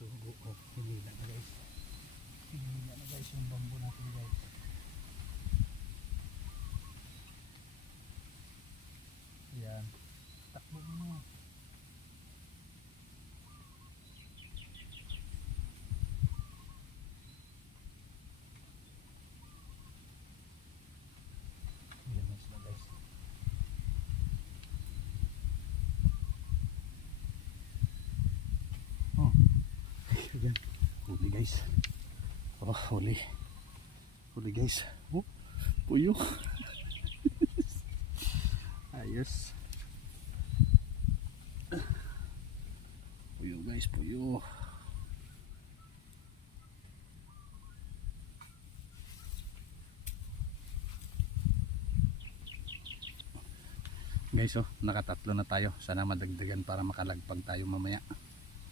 guys, hinila na guys. Hinila na guys yung bambu natin guys. Yan. Takbo mo. Yan na sila guys. Oh. Yan. Huli guys. Oh, huli. Huli guys. Oh, puyo. Ayos. Puyo guys, puyo. Guys, oh, nakatatlo na tayo. Sana madagdagan para makalagpag tayo mamaya.